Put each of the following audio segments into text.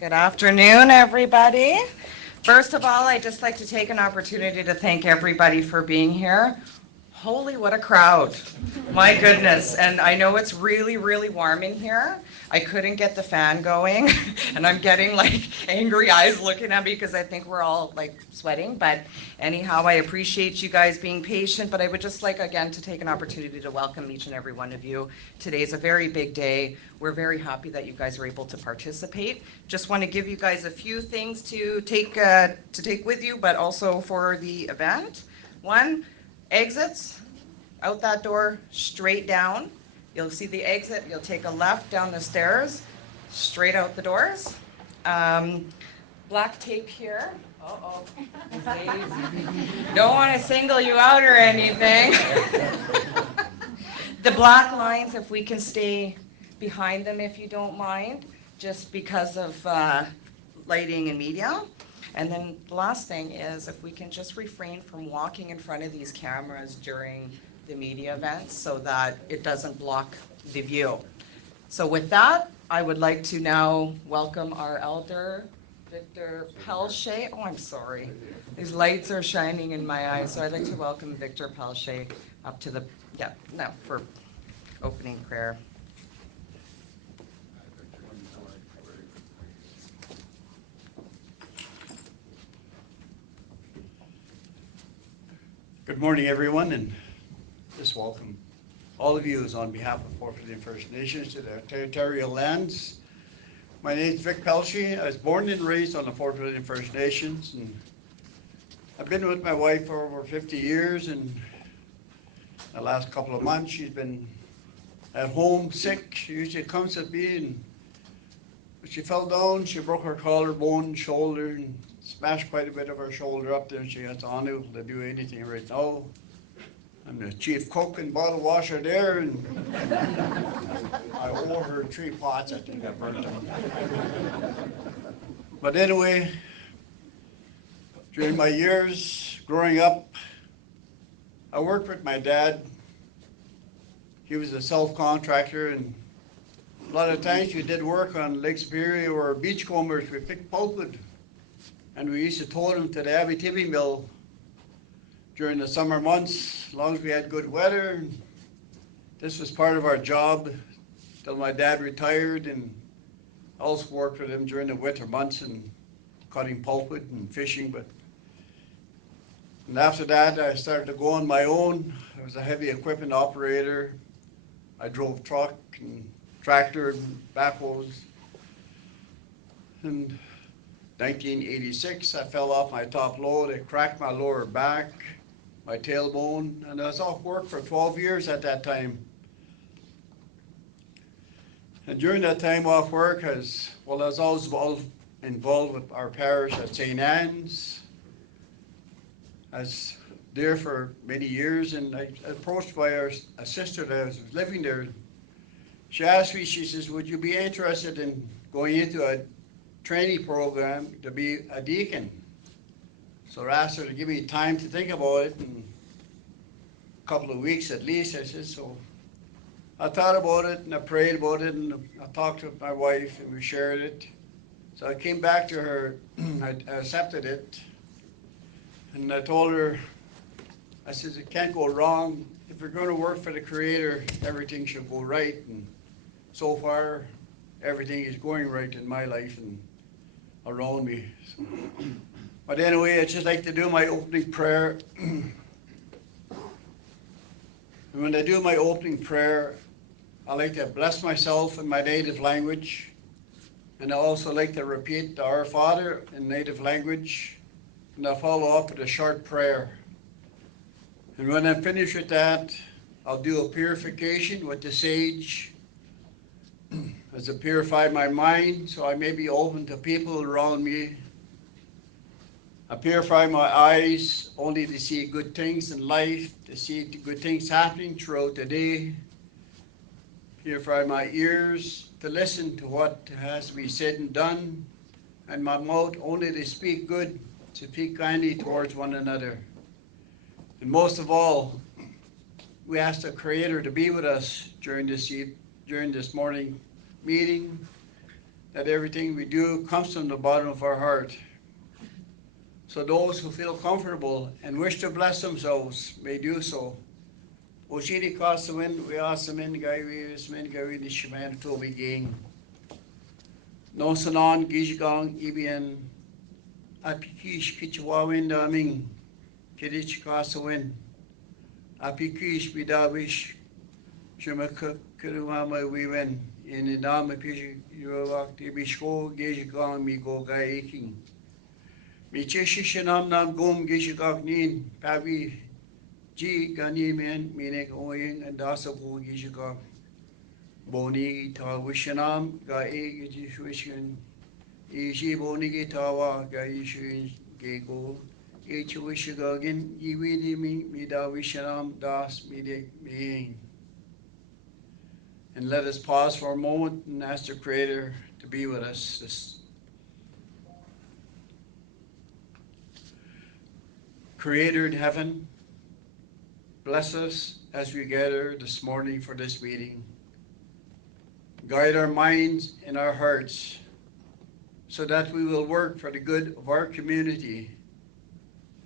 Good afternoon, everybody. First of all, I'd just like to take an opportunity to thank everybody for being here. Holy, what a crowd. My goodness. And I know it's really, really warm in here. I couldn't get the fan going, and I'm getting like angry eyes looking at me because I think we're all like sweating. But anyhow, I appreciate you guys being patient, but I would just like again to take an opportunity to welcome each and every one of you. Today is a very big day. We're very happy that you guys are able to participate. Just want to give you guys a few things to take with you, but also for the event. One, exits out that door, straight down. You'll see the exit. You'll take a left down the stairs, straight out the doors. Um, Black tape here. Uh-oh. Don't want to single you out or anything. The black lines, if we can stay behind them if you don't mind, just because of lighting and media. And then the last thing is if we can just refrain from walking in front of these cameras during the media events so that it doesn't block the view. So with that, I would like to now welcome our elder, Victor Pelche. Oh, I'm sorry. These lights are shining in my eyes. So I'd like to welcome Victor Pelche up to the, for opening prayer. Good morning, everyone, and just welcome all of you is on behalf of Pulp First Nations to their territorial lands. My name is Vic Pelche. I was born and raised on the Pulp First Nations, and I've been with my wife for over 50 years, and the last couple of months she's been at home sick. She usually comes at me, and she fell down, she broke her collarbone, shoulder, and smashed quite a bit of her shoulder up there, and she has unable to do anything right now. I'm the chief cook and bottle washer there, and I owe her 3 pots. I think I burnt them. But anyway, during my years growing up, I worked with my dad. He was a self-contractor, and a lot of times we did work on Lake Superior or beachcombers. We picked pulpwood, and we used to tow them to the Abitibi mill during the summer months, as long as we had good weather. This was part of our job till my dad retired, and I also worked with him during the winter months and cutting pulpwood and fishing. And after that, I started to go on my own. I was a heavy equipment operator. I drove truck and tractor and backhoes. In 1986, I fell off my top load. It cracked my lower back, my tailbone, and I was off work for 12 years at that time. And during that time off work, I was always involved with our parish at St. Anne's. I was there for many years, and I approached by a sister that was living there. She asked me, she says, would you be interested in going into a training program to be a deacon? So I asked her to give me time to think about it, and a couple of weeks at least. I said, so I thought about it, and I prayed about it, and I talked with my wife, and we shared it. So I came back to her, I accepted it, and I told her, I said, it can't go wrong. If you're going to work for the Creator, everything should go right. And so far, everything is going right in my life and around me. So. But anyway, I'd just like to do my opening prayer. And when I do my opening prayer, I like to bless myself in my native language. And I also like to repeat the Our Father in native language. And I'll follow up with a short prayer. And when I'm finished with that, I'll do a purification with the sage as to purify my mind so I may be open to people around me. I purify my eyes only to see good things in life, to see good things happening throughout the day. Purify my ears to listen to what has to be said and done, and my mouth only to speak good, to speak kindly towards one another. And most of all, we ask the Creator to be with us during this morning meeting, that everything we do comes from the bottom of our heart. So those who feel comfortable and wish to bless themselves may do so. Oshiri Kasamin, we asamin, Gaiwi, Smin, Gawi, Nishaman, Toby Gang. No Sanan, Gijigang, Ibian, Apikish, Kichwawin, Daming, Kidich Kasawin, Apikish, Bidawish, Shumaka, Kuruama, we win. In the Dama Pish, Yuak, Tibishko, Gijigang, Migo, Gaiking. Micheshishanam Nam Gum, Gishigak Nin, Pavi. Ji gani men minek oying and dasa po gishika boni ta wishanam ga e gishishin ishi boni gi tawa ga ishin gego e chuishigagin yiwidi mi da wishanam das mide meing. And let us pause for a moment and ask the Creator to be with us. This Creator in heaven, bless us as we gather this morning for this meeting. Guide our minds and our hearts so that we will work for the good of our community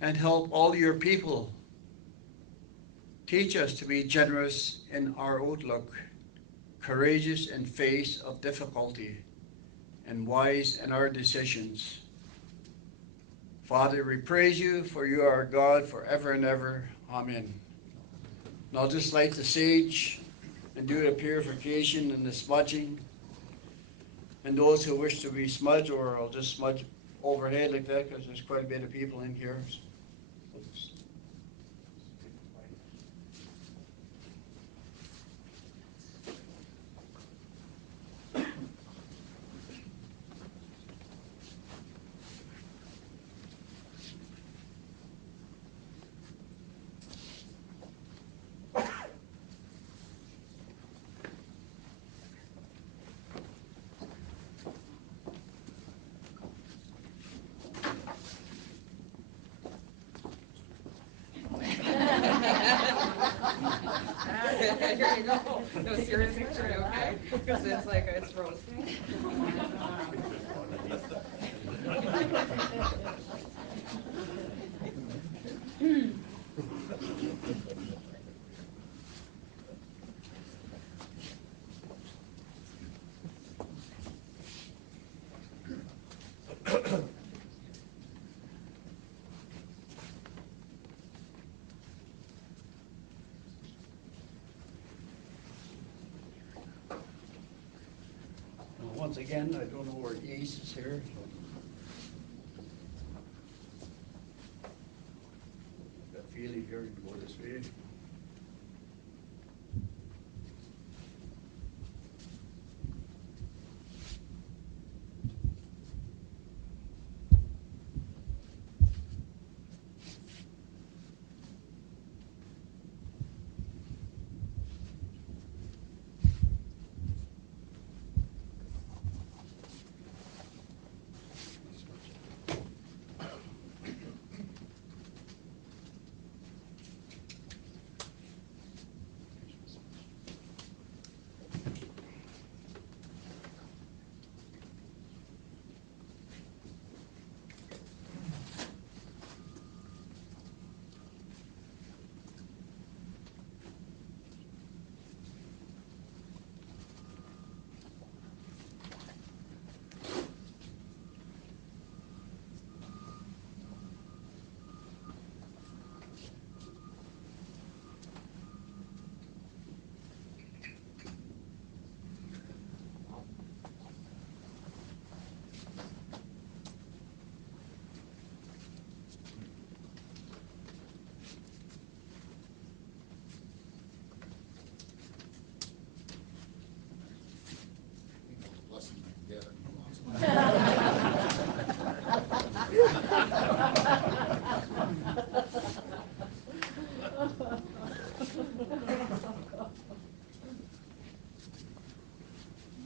and help all your people. Teach us to be generous in our outlook, courageous in face of difficulty, and wise in our decisions. Father, we praise you, for you are God forever and ever. Amen. And I'll just light the sage and do the purification and the smudging. And those who wish to be smudged, or I'll just smudge overhead like that because there's quite a bit of people in here. Here you go. No, seriously, okay? Because it's like it's roasting. Once again, I don't know where Ace is here. Got a feeling here to go this way.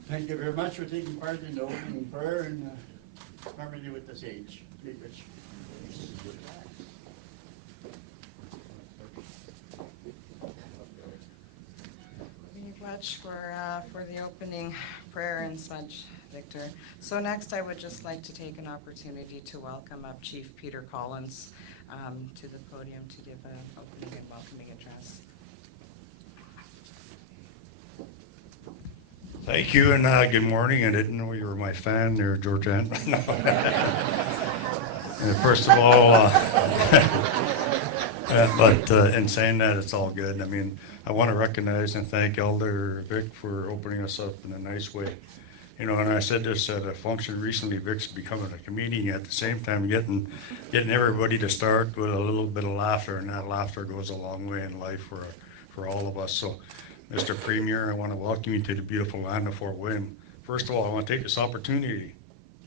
Thank you very much for taking part in the opening prayer and harmony with the sage. Thank you much for the opening prayer and smudge. Victor. So next, I would just like to take an opportunity to welcome up Chief Peter Collins to the podium to give an opening and welcoming address. Thank you, and good morning. I didn't know you were my fan there, Georgianne. First of all, in saying that, it's all good. I mean, I want to recognize and thank Elder Vic for opening us up in a nice way. You know, and I said this at a function recently, Vic's becoming a comedian at the same time, getting everybody to start with a little bit of laughter, and that laughter goes a long way in life for all of us. So, Mr. Premier, I want to welcome you to the beautiful land of Fort William. First of all, I want to take this opportunity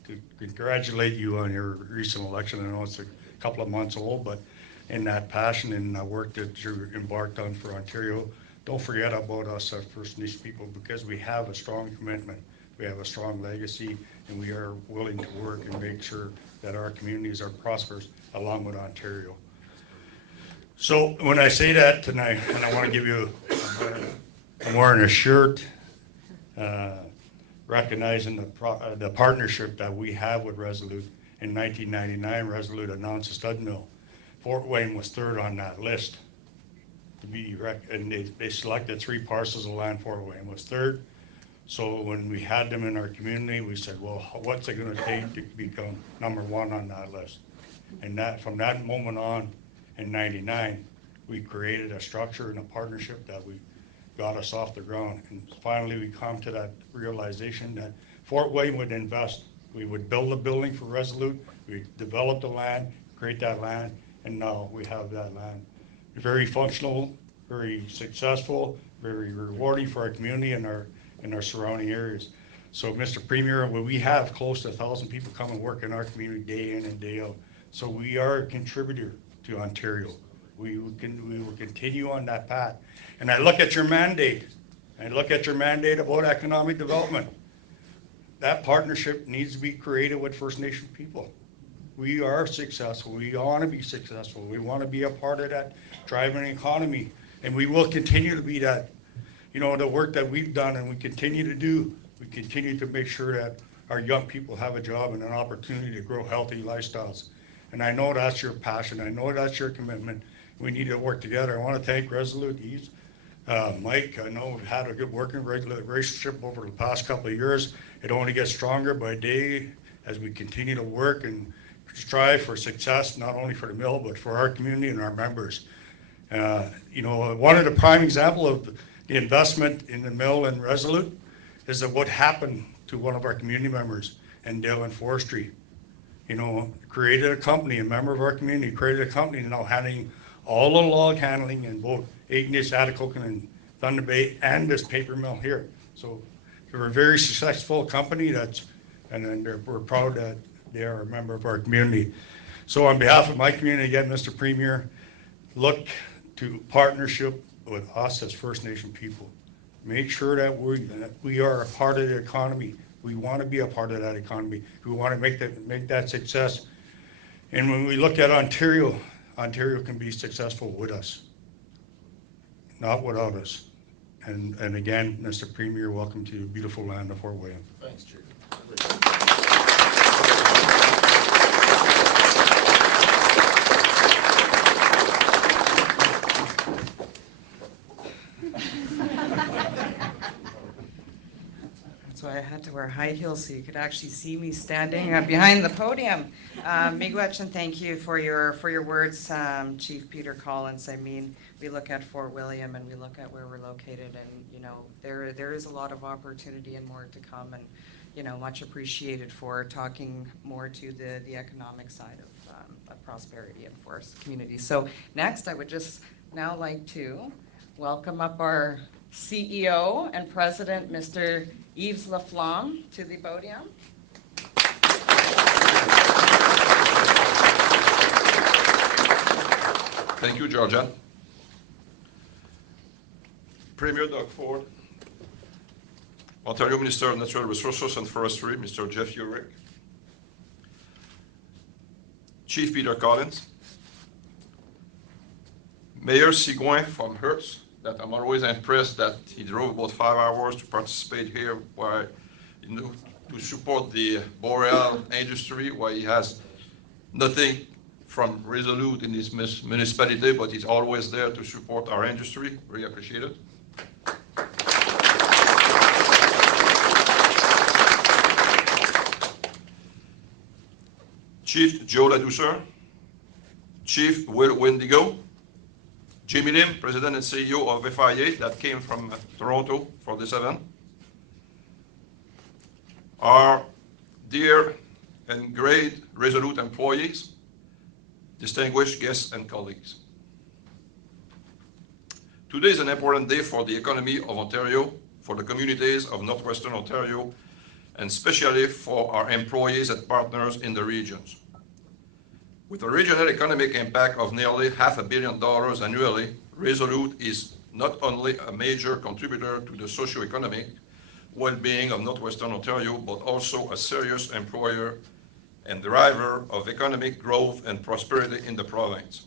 to congratulate you on your recent election. I know it's a couple of months old, but in that passion and work that you embarked on for Ontario, don't forget about us as First Nation people, because we have a strong commitment. We have a strong legacy, and we are willing to work and make sure that our communities are prosperous along with Ontario. So when I say that tonight, and I want to give you, I'm wearing a shirt recognizing the partnership that we have with Resolute. In 1999, Resolute announced a stud mill. Fort Wayne was third on that list to be and they selected 3 parcels of land. Fort Wayne was third. So when we had them in our community, we said, well, what's it going to take to become number 1 on that list? And that from that moment on, in '99, we created a structure and a partnership that we got us off the ground. And finally, we come to that realization that Fort Wayne would invest. We would build a building for Resolute. We develop the land, create that land, and now we have that land. Very functional, very successful, very rewarding for our community and our surrounding areas. So, Mr. Premier, we have close to 1,000 people come and work in our community day in and day out. So we are a contributor to Ontario. We will continue on that path. And I look at your mandate, about economic development. That partnership needs to be created with First Nation people. We are successful. We want to be successful. We want to be a part of that driving economy, and we will continue to be that. You know, the work that we've done and we continue to do, we continue to make sure that our young people have a job and an opportunity to grow healthy lifestyles. And I know that's your passion. I know that's your commitment. We need to work together. I want to thank Resolute East. Mike, I know we've had a good working relationship over the past couple of years. It only gets stronger by day as we continue to work and strive for success, not only for the mill, but for our community and our members. You know, one of the prime example of the investment in the mill and Resolute is that what happened to one of our community members, Dale and Forestry. You know, created a company, a member of our community created a company now handling all the log handling in both Ignis, Atikokan, and Thunder Bay, and this paper mill here. So they're a very successful company we're proud that they are a member of our community. So on behalf of my community, again, Mr. Premier, look to partnership with us as First Nation people. Make sure that we are a part of the economy. We want to be a part of that economy. We want to make that success. And when we look at Ontario, Ontario can be successful with us, not without us. And again, Mr. Premier, welcome to the beautiful land of Fort William. Thanks, Chief. So I had to wear high heels so you could actually see me standing behind the podium. Miigwech, and thank you for your words, Chief Peter Collins. I mean, we look at Fort William and we look at where we're located, and you know there is a lot of opportunity and more to come, and you know much appreciated for talking more to the economic side of prosperity and forest community. So next, I would just now like to welcome up our CEO and President, Mr. Yves Laflamme, to the podium. Thank you, Georgia. Premier Doug Ford, Ontario Minister of Natural Resources and Forestry, Mr. Jeff Urick, Chief Peter Collins, Mayor Sigouin from Hertz, that I'm always impressed that he drove about 5 hours to participate here, where, you know, to support the boreal industry, where he has nothing from Resolute in his municipality, but he's always there to support our industry. Really appreciate it. Chief Joe Ladouceur, Chief Will Windigo, Jamie Lim, President and CEO of FIA, that came from Toronto for this event. Our dear and great Resolute employees, distinguished guests and colleagues. Today is an important day for the economy of Ontario, for the communities of Northwestern Ontario, and especially for our employees and partners in the regions. With a regional economic impact of nearly $500 million annually, Resolute is not only a major contributor to the socio-economic well-being of Northwestern Ontario, but also a serious employer and driver of economic growth and prosperity in the province.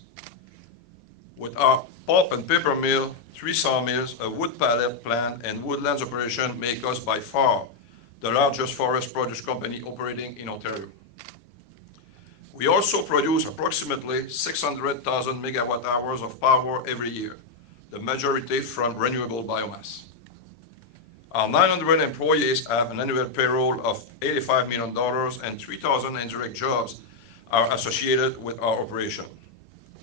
With our pulp and paper mill, 3 sawmills, a wood pallet plant, and woodlands operation make us by far the largest forest produce company operating in Ontario. We also produce approximately 600,000 megawatt hours of power every year, the majority from renewable biomass. Our 900 employees have an annual payroll of $85 million, and 3,000 indirect jobs are associated with our operation.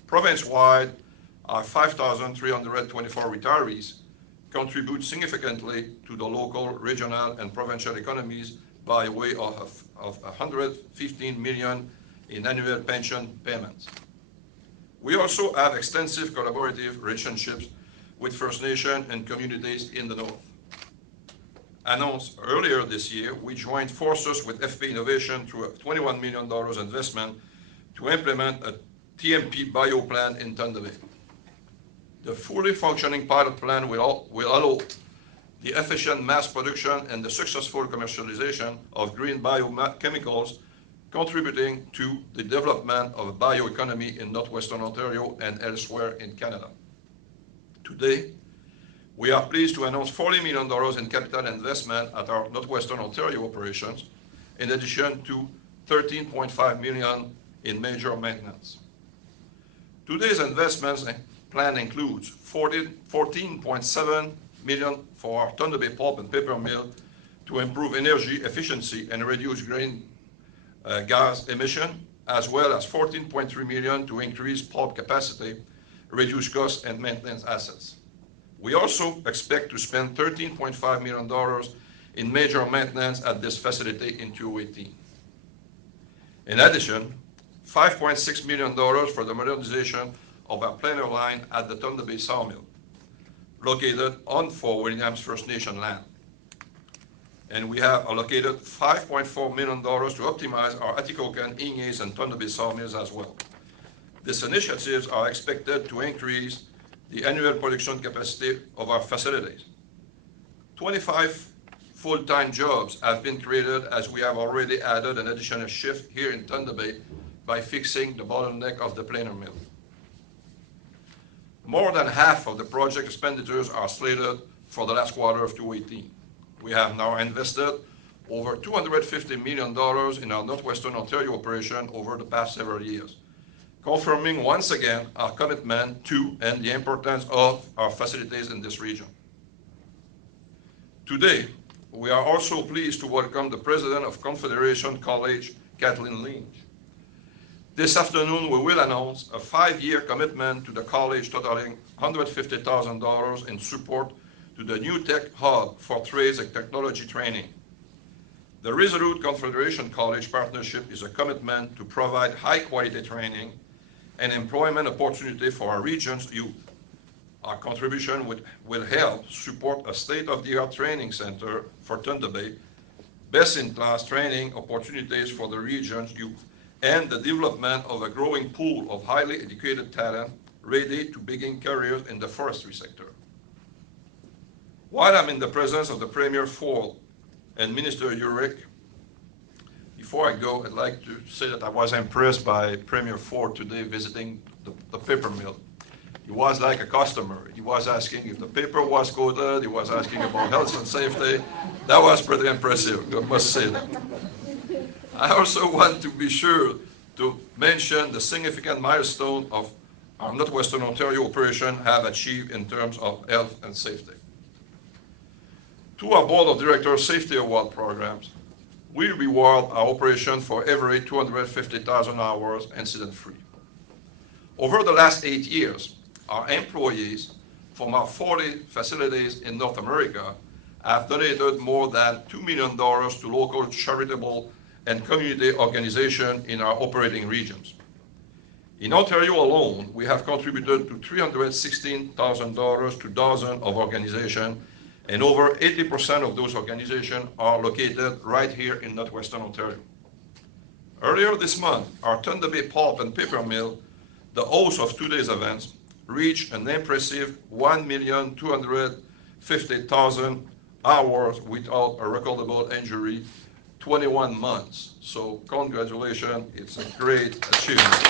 Province-wide, our 5,324 retirees contribute significantly to the local, regional, and provincial economies by way of $115 million in annual pension payments. We also have extensive collaborative relationships with First Nation and communities in the North. Announced earlier this year, we joined forces with FP Innovation through a $21 million investment to implement a TMP bio plant in Thunder Bay. The fully functioning pilot plant will allow the efficient mass production and the successful commercialization of green biochemicals, contributing to the development of a bioeconomy in Northwestern Ontario and elsewhere in Canada. Today, we are pleased to announce $40 million in capital investment at our Northwestern Ontario operations, in addition to $13.5 million in major maintenance. Today's investments plan includes $14.7 million for our Thunder Bay pulp and paper mill to improve energy efficiency and reduce gas emission, as well as $14.3 million to increase pulp capacity, reduce costs, and maintenance assets. We also expect to spend $13.5 million in major maintenance at this facility in 2018. In addition, $5.6 million for the modernization of our planer line at the Thunder Bay sawmill, located on Fort Williams First Nation land. And we have allocated $5.4 million to optimize our Atikokan, Ignace, and Thunder Bay sawmills as well. These initiatives are expected to increase the annual production capacity of our facilities. 25 full-time jobs have been created, as we have already added an additional shift here in Thunder Bay by fixing the bottleneck of the planer mill. More than half of the project expenditures are slated for the last quarter of 2018. We have now invested over $250 million in our Northwestern Ontario operation over the past several years, confirming once again our commitment to and the importance of our facilities in this region. Today, we are also pleased to welcome the President of Confederation College, Kathleen Lynch. This afternoon, we will announce a 5-year commitment to the college totaling $150,000 in support to the new tech hub for trades and technology training. The Resolute Confederation College partnership is a commitment to provide high-quality training and employment opportunity for our region's youth. Our contribution will help support a state-of-the-art training center for Thunder Bay, best-in-class training opportunities for the region's youth, and the development of a growing pool of highly educated talent ready to begin careers in the forestry sector. While I'm in the presence of the Premier Ford and Minister Ulrich, before I go, I'd like to say that I was impressed by Premier Ford today visiting the paper mill. He was like a customer. He was asking if the paper was coated. He was asking about health and safety. That was pretty impressive, I must say that. I also want to be sure to mention the significant milestone of our Northwestern Ontario operation have achieved in terms of health and safety. To our Board of Directors Safety Award programs, we reward our operation for every 250,000 hours incident-free. Over the last 8 years, our employees from our 40 facilities in North America have donated more than $2 million to local charitable and community organizations in our operating regions. In Ontario alone, we have contributed to $316,000 to dozens of organizations, and over 80% of those organizations are located right here in Northwestern Ontario. Earlier this month, our Thunder Bay Pulp and Paper Mill, the host of today's events, reached an impressive 1,250,000 hours without a recordable injury, 21 months. So congratulations, it's a great achievement.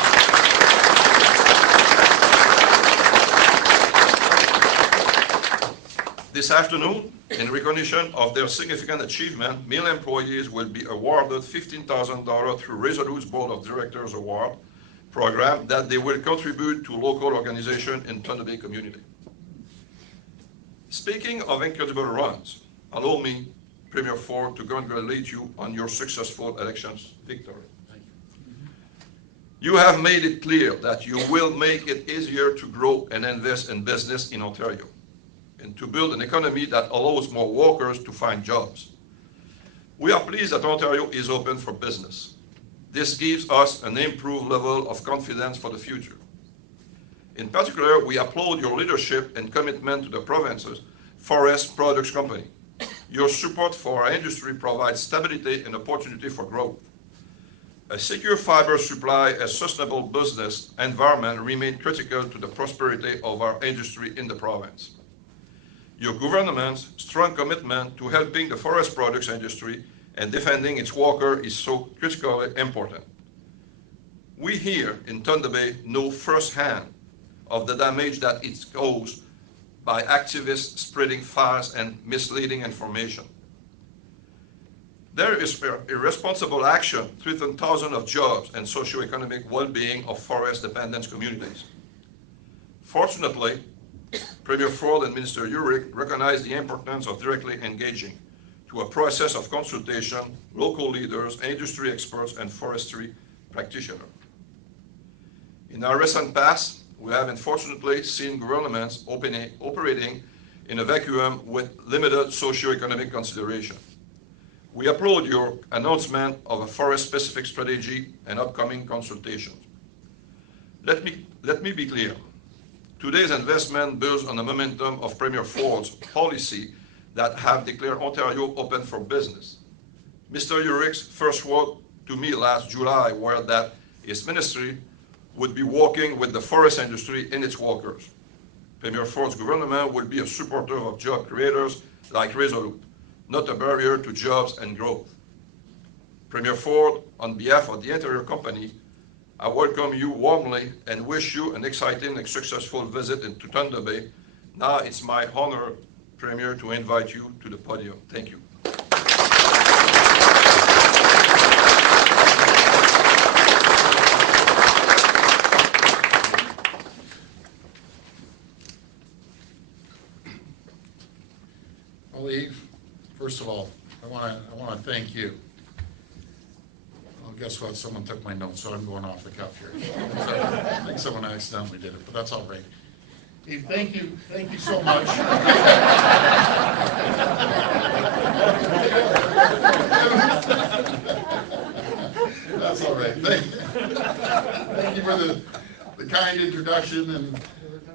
This afternoon, in recognition of their significant achievement, mill employees will be awarded $15,000 through Resolute's Board of Directors Award program that they will contribute to local organizations in Thunder Bay community. Speaking of incredible runs, allow me, Premier Ford, to congratulate you on your successful elections victory. You have made it clear that you will make it easier to grow and invest in business in Ontario, and to build an economy that allows more workers to find jobs. We are pleased that Ontario is open for business. This gives us an improved level of confidence for the future. In particular, we applaud your leadership and commitment to the province's forest products company. Your support for our industry provides stability and opportunity for growth. A secure fiber supply and sustainable business environment remain critical to the prosperity of our industry in the province. Your government's strong commitment to helping the forest products industry and defending its workers is so critically important. We here in Thunder Bay know firsthand of the damage that it caused by activists spreading false and misleading information. Their irresponsible action threatens thousands of jobs and socio-economic well-being of forest-dependent communities. Fortunately, Premier Ford and Minister Urick recognize the importance of directly engaging to a process of consultation, local leaders, industry experts, and forestry practitioners. In our recent past, we have unfortunately seen governments operating in a vacuum with limited socio-economic consideration. We applaud your announcement of a forest-specific strategy and upcoming consultations. Let me be clear. Today's investment builds on the momentum of Premier Ford's policy that have declared Ontario open for business. Mr. Urick's first word to me last July were that his ministry would be working with the forest industry and its workers. Premier Ford's government will be a supporter of job creators like Resolute, not a barrier to jobs and growth. Premier Ford, on behalf of the entire company, I welcome you warmly and wish you an exciting and successful visit into Thunder Bay. Now it's my honor, Premier, to invite you to the podium. Thank you. Well, Eve, first of all, I want to thank you. Well, guess what? Someone took my notes, so I'm going off the cuff here. I think someone accidentally did it, but that's all right. Eve, thank you so much. That's all right. Thank you for the kind introduction, and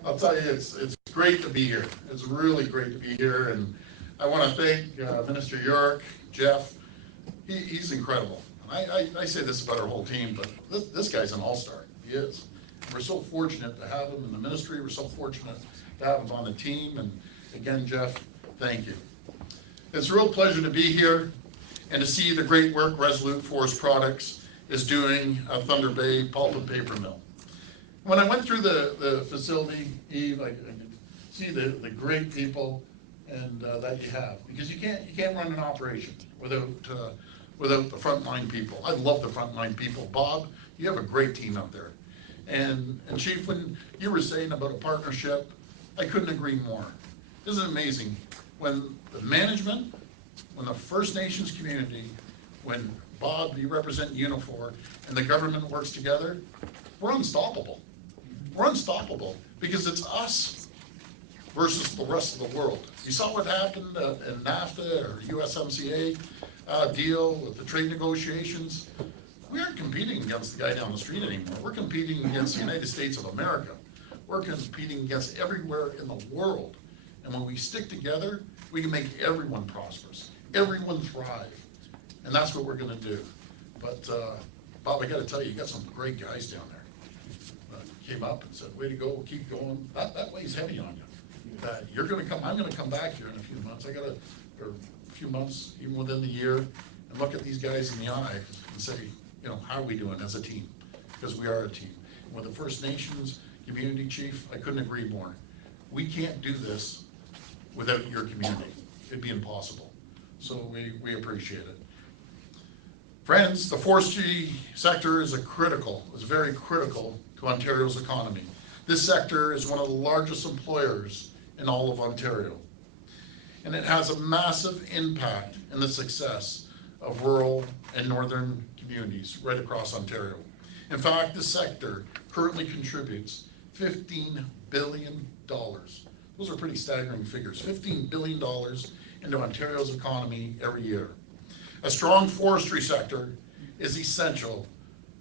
I'll tell you, it's great to be here. It's really great to be here, and I want to thank Minister York, Jeff. He's incredible. I say this about our whole team, but this guy's an all-star. He is. We're so fortunate to have him in the ministry. We're so fortunate to have him on the team. And again, Jeff, thank you. It's a real pleasure to be here and to see the great work Resolute Forest Products is doing at Thunder Bay Pulp and Paper Mill. When I went through the facility, Eve, I could see the great people and that you have, because you can't run an operation without the frontline people. I love the frontline people. Bob, you have a great team out there. And Chief, when you were saying about a partnership, I couldn't agree more. Isn't it amazing? When the management, when the First Nations community, when Bob, you represent Unifor, and the government works together, we're unstoppable. We're unstoppable because it's us versus the rest of the world. You saw what happened in NAFTA or USMCA deal with the trade negotiations. We aren't competing against the guy down the street anymore. We're competing against the United States of America. We're competing against everywhere in the world. And when we stick together, we can make everyone prosperous, everyone thrive. And that's what we're gonna do. But Bob, I gotta tell you, you got some great guys down there. Came up and said, way to go, keep going. That weighs heavy on you. You're gonna come, I'm gonna come back here in a few months. Or a few months, even within the year, and look at these guys in the eye and say, you know, how are we doing as a team? Because we are a team. And with the First Nations community chief, I couldn't agree more. We can't do this without your community. It'd be impossible. So we appreciate it. Friends, the forestry sector is very critical to Ontario's economy. This sector is one of the largest employers in all of Ontario. And it has a massive impact in the success of rural and northern communities right across Ontario. In fact, this sector currently contributes $15 billion. Those are pretty staggering figures, $15 billion into Ontario's economy every year. A strong forestry sector is essential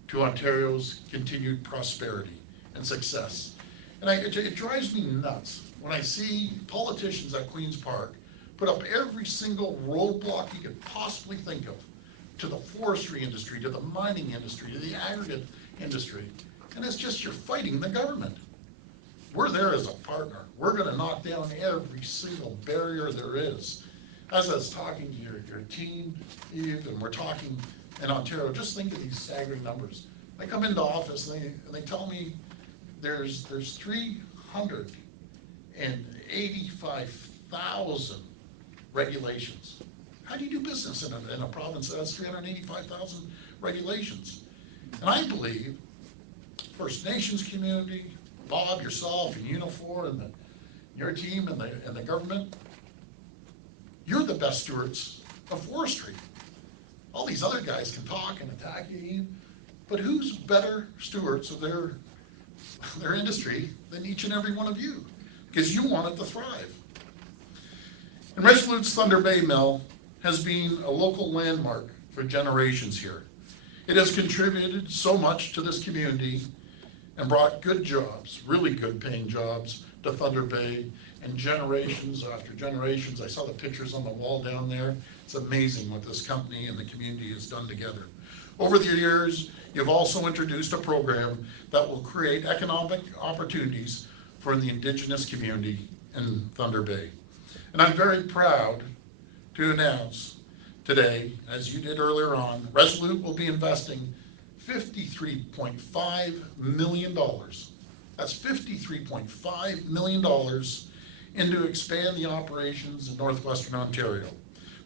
to Ontario's continued prosperity and success. And it drives me nuts when I see politicians at Queen's Park put up every single roadblock you could possibly think of to the forestry industry, to the mining industry, to the aggregate industry. And it's just you're fighting the government. We're there as a partner. We're gonna knock down every single barrier there is. As I was talking to your team, Eve, and we're talking in Ontario, just think of these staggering numbers. I come into office and they tell me there's 385,000 regulations. How do you do business in a province that has 385,000 regulations? And I believe First Nations community, Bob, yourself, and Unifor, and your team, and the government, you're the best stewards of forestry. All these other guys can talk and attack you, but who's better stewards of their industry than each and every one of you? Because you want it to thrive. And Resolute's Thunder Bay Mill has been a local landmark for generations here. It has contributed so much to this community and brought good jobs, really good paying jobs, to Thunder Bay, and generations after generations. I saw the pictures on the wall down there. It's amazing what this company and the community has done together. Over the years, you've also introduced a program that will create economic opportunities for the Indigenous community in Thunder Bay. And I'm very proud to announce today, as you did earlier on, Resolute will be investing $53.5 million. That's $53.5 million into expand the operations in northwestern Ontario.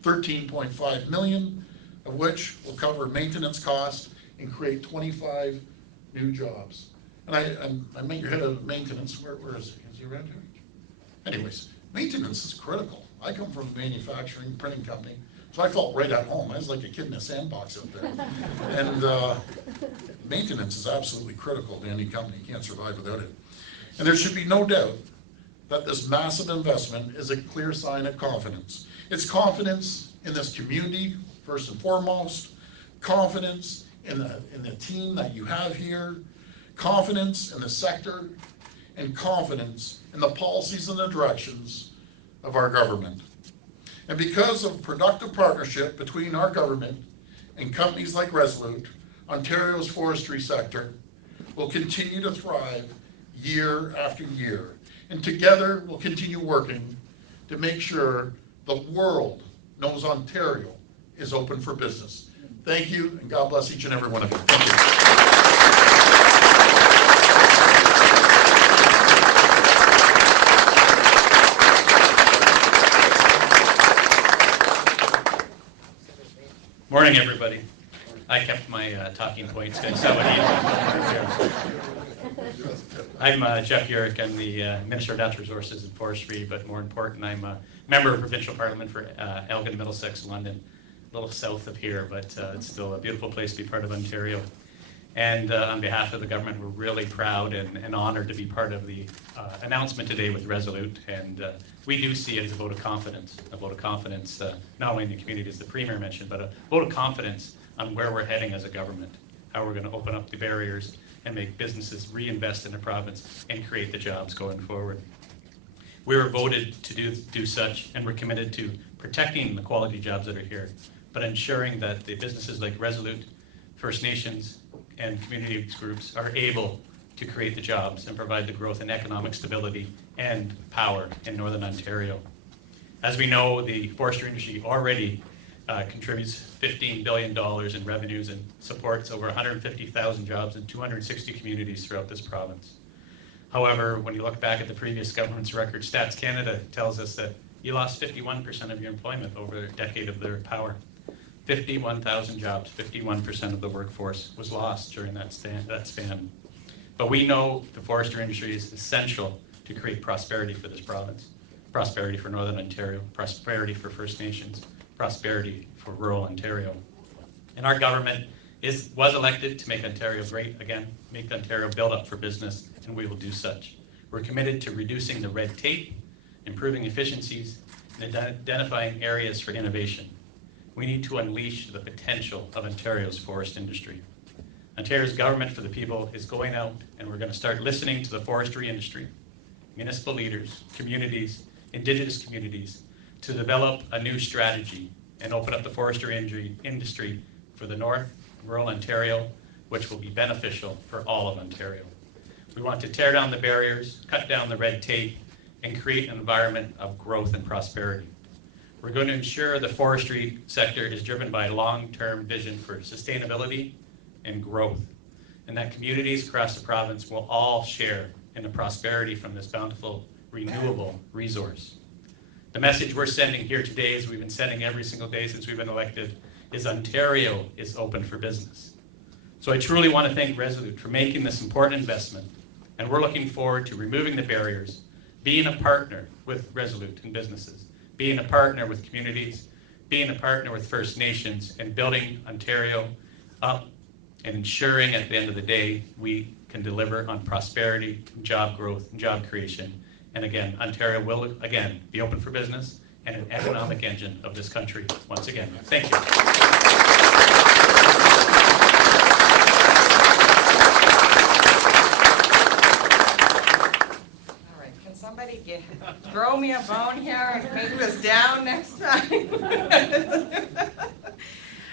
$13.5 million of which will cover maintenance costs and create 25 new jobs. And I met your head of maintenance. Where is he? Is he around here? Anyways, maintenance is critical. I come from a manufacturing printing company, so I felt right at home. I was like a kid in a sandbox out there. And maintenance is absolutely critical to any company. You can't survive without it. And there should be no doubt that this massive investment is a clear sign of confidence. It's confidence in this community, first and foremost, confidence in the team that you have here, confidence in the sector, and confidence in the policies and the directions of our government. And because of productive partnership between our government and companies like Resolute, Ontario's forestry sector will continue to thrive year after year. And together we'll continue working to make sure the world knows Ontario is open for business. Thank you, and God bless each and every one of you. Thank you. Morning, everybody. I kept my talking points good, so I'm Jeff Urick. I'm the Minister of Natural Resources and Forestry, but more important, I'm a member of Provincial Parliament for Elgin, Middlesex, London, a little south of here, but it's still a beautiful place to be part of Ontario. And on behalf of the government, we're really proud and honored to be part of the announcement today with Resolute. And we do see it as a vote of confidence, not only in the community, as the Premier mentioned, but a vote of confidence on where we're heading as a government, how we're going to open up the barriers and make businesses reinvest in the province and create the jobs going forward. We were voted to do such, and we're committed to protecting the quality jobs that are here, but ensuring that the businesses like Resolute, First Nations, and community groups are able to create the jobs and provide the growth and economic stability and power in Northern Ontario. As we know, the forestry industry already contributes $15 billion in revenues and supports over 150,000 jobs in 260 communities throughout this province. However, when you look back at the previous government's record, Stats Canada tells us that you lost 51% of your employment over a decade of their power. 51,000 jobs, 51% of the workforce was lost during that span. But we know the forestry industry is essential to create prosperity for this province, prosperity for Northern Ontario, prosperity for First Nations, prosperity for rural Ontario. And our government was elected to make Ontario great again, make Ontario build up for business, and we will do such. We're committed to reducing the red tape, improving efficiencies, and identifying areas for innovation. We need to unleash the potential of Ontario's forest industry. Ontario's government for the people is going out, and we're going to start listening to the forestry industry, municipal leaders, communities, Indigenous communities, to develop a new strategy and open up the forestry industry for the North, rural Ontario, which will be beneficial for all of Ontario. We want to tear down the barriers, cut down the red tape, and create an environment of growth and prosperity. We're going to ensure the forestry sector is driven by a long-term vision for sustainability and growth, and that communities across the province will all share in the prosperity from this bountiful, renewable resource. The message we're sending here today, as we've been sending every single day since we've been elected, is Ontario is open for business. So I truly want to thank Resolute for making this important investment, and we're looking forward to removing the barriers, being a partner with Resolute and businesses, being a partner with communities, being a partner with First Nations, and building Ontario up and ensuring at the end of the day we can deliver on prosperity, job growth, and job creation. And again, Ontario will again be open for business and an economic engine of this country once again. Thank you. Somebody throw me a bone here and make this down next time.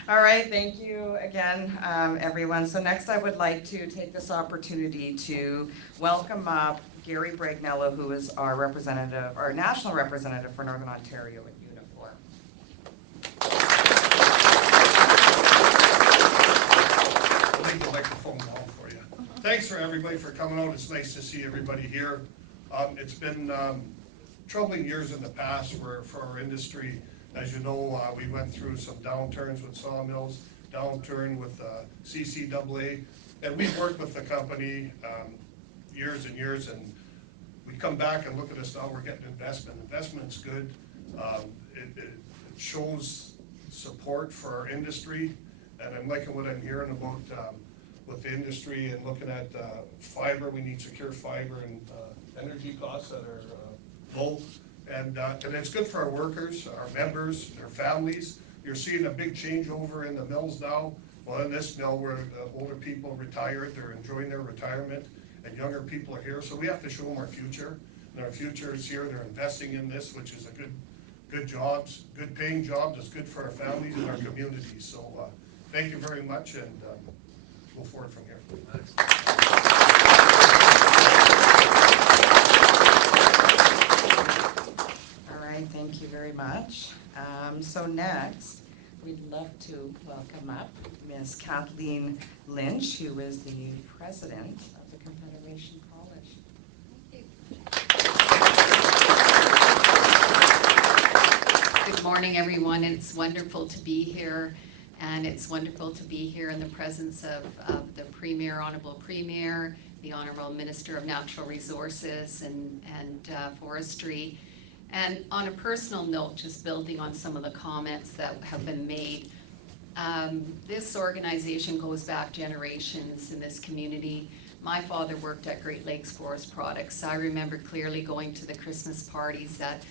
All right, thank you again, everyone. So next I would like to take this opportunity to welcome up Gary Bragnello, who is our representative, our national representative for Northern Ontario in uniform. I'll leave the microphone on for you. Thanks for everybody for coming out. It's nice to see everybody here. It's been troubling years in the past for our industry. As you know, we went through some downturns with sawmills, downturn with CCAA, and we've worked with the company years and years, and we come back and look at us now, we're getting investment. Investment's good. It shows support for our industry, and I'm liking what I'm hearing about with the industry and looking at fiber. We need secure fiber and energy costs that are low, and it's good for our workers, our members, their families. You're seeing a big changeover in the mills now. Well, in this mill where older people retired, they're enjoying their retirement, and younger people are here. So we have to show them our future, and our future is here. They're investing in this, which is a good jobs, good paying jobs. It's good for our families and our communities. So thank you very much, and go forward from here. All right, thank you very much. So next, we'd love to welcome up Ms. Kathleen Lynch, who is the president of the Confederation College. Good morning, everyone. It's wonderful to be here And it's wonderful to be here in the presence of the Premier, Honorable Premier, the Honorable Minister of Natural Resources and Forestry. And on a personal note, just building on some of the comments that have been made, this organization goes back generations in this community. My father worked at Great Lakes Forest Products. I remember clearly going to the Christmas parties at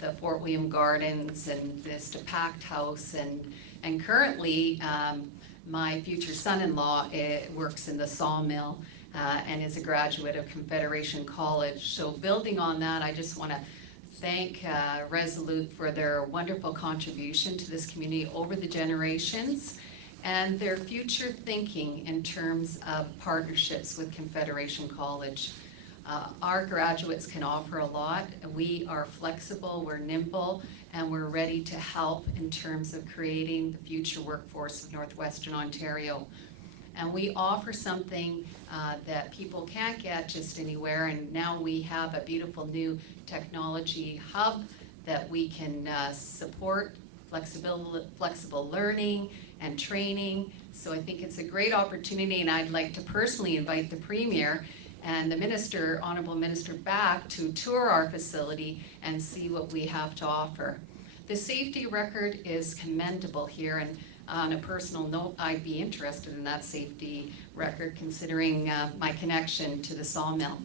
the Fort William Gardens and this packed house. And currently, my future son-in-law works in the sawmill and is a graduate of Confederation College. So building on that, I just want to thank Resolute for their wonderful contribution to this community over the generations and their future thinking in terms of partnerships with Confederation College. Our graduates can offer a lot. We are flexible, we're nimble, and we're ready to help in terms of creating the future workforce of Northwestern Ontario. And we offer something that people can't get just anywhere, and now we have a beautiful new technology hub that we can support flexible learning and training. So I think it's a great opportunity, and I'd like to personally invite the Premier and the Minister, Honourable Minister, back to tour our facility and see what we have to offer. The safety record is commendable here, and on a personal note, I'd be interested in that safety record considering my connection to the sawmill.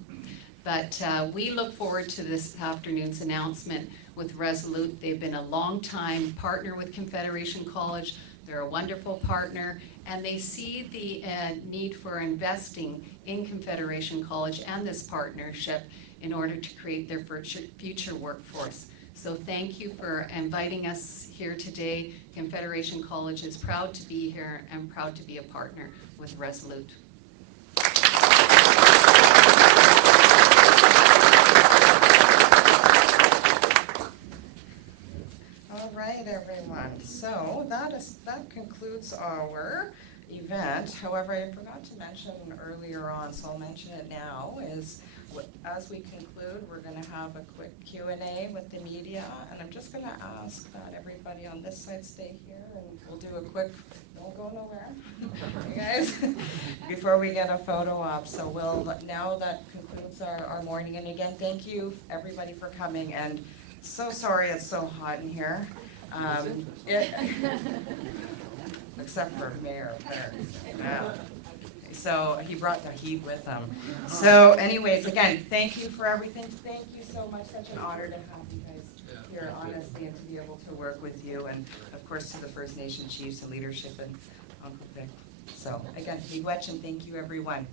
But we look forward to this afternoon's announcement with Resolute. They've been a long-time partner with Confederation College. They're a wonderful partner, and they see the need for investing in Confederation College and this partnership in order to create their future workforce. So thank you for inviting us here today. Confederation College is proud to be here and proud to be a partner with Resolute. All right, everyone. So that concludes our event. However, I forgot to mention earlier on, so I'll mention it now, is as we conclude, we're going to have a quick Q&A with the media, and I'm just going to ask that everybody on this side stay here, and we'll do a quick, don't go nowhere, you guys, before we get a photo op. So now that concludes our morning, and again, thank you everybody for coming, and so sorry it's so hot in here. Except for Mayor Park. Yeah. So he brought the heat with him. So anyways, again, thank you for everything. Thank you so much. Such an honor to have you guys here, honestly, and to be able to work with you. And of course, to the First Nation chiefs and leadership and Uncle Vic. So again, miigwech, and thank you, everyone.